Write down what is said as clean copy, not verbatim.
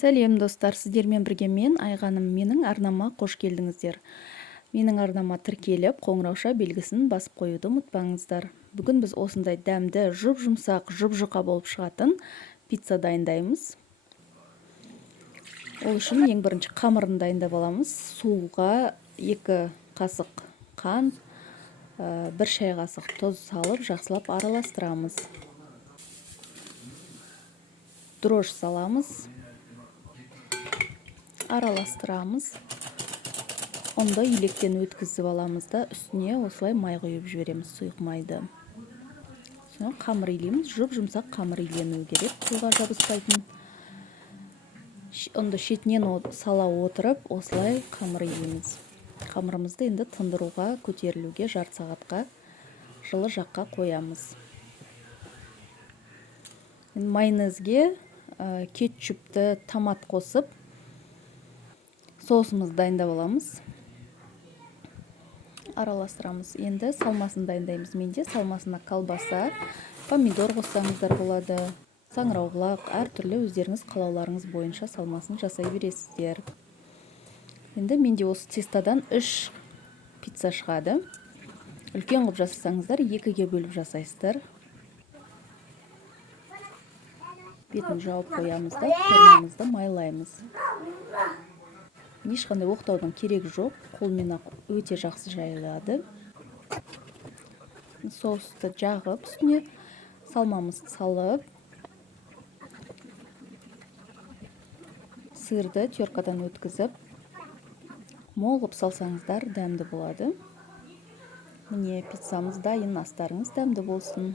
Сәлем достар, сіздермен бірге мен Айғаным. Менің арнама қош келдіңіздер. Менің арнама тіркеліп, қоңырауша белгісін басып қоюды ұмытпаңыздар. Бүгін біз осындай дәмді, жұп-жұмсақ, жұп-жұқа болып шығатын пицца дайындаймыз. Ол үшін ең бірінші қамырын дайындап аламыз. Суға 2 қасық қант, 1 шай қасық тұз салып, жақсылап араластырамыз. Дрожж саламыз. Араластырамыз. Онда електен өткізіп аламыз да үстіне осылай май құйып жібереміз, сұйық майды. Соны қамыр илейміз, жұп-жұмсақ қамыр иленуі керек, қолға жабыспайтын. Онда шетінен сала отырып, осылай қамыр илейміз. Қамырымызды енді тындыруға, көтерілуге жарты сағатқа жылы жаққа қоямыз. Майонезге кетчупты, томат қосып, соусымызды дайындап аламыз. Араластырамыз. Енді салмасын дайындаймыз. Менде салмасына колбаса, помидор қоссаңыздар болады, саңырауқұлақ, әртүрлі өздеріңіз қалауларыңыз бойынша салмасын жасай бересіздер. Енді менде осы тестадан 3 пицца шығады. Үлкен қылып жасасаңыздар 2-ге бөліп жасайсыздар. Бетін жауып қоямыз да, формамызды майлаймыз. Ешқандай оқтаудың керегі жоқ, қолмен өте жақсы жайылады. Соусты жағып, үстіне салмамызды салып, сырды теркадан өткізіп, мол қылып салсаңыздар дәмді болады. Міне пиццамыз дайын, астарыңыз дәмді болсын.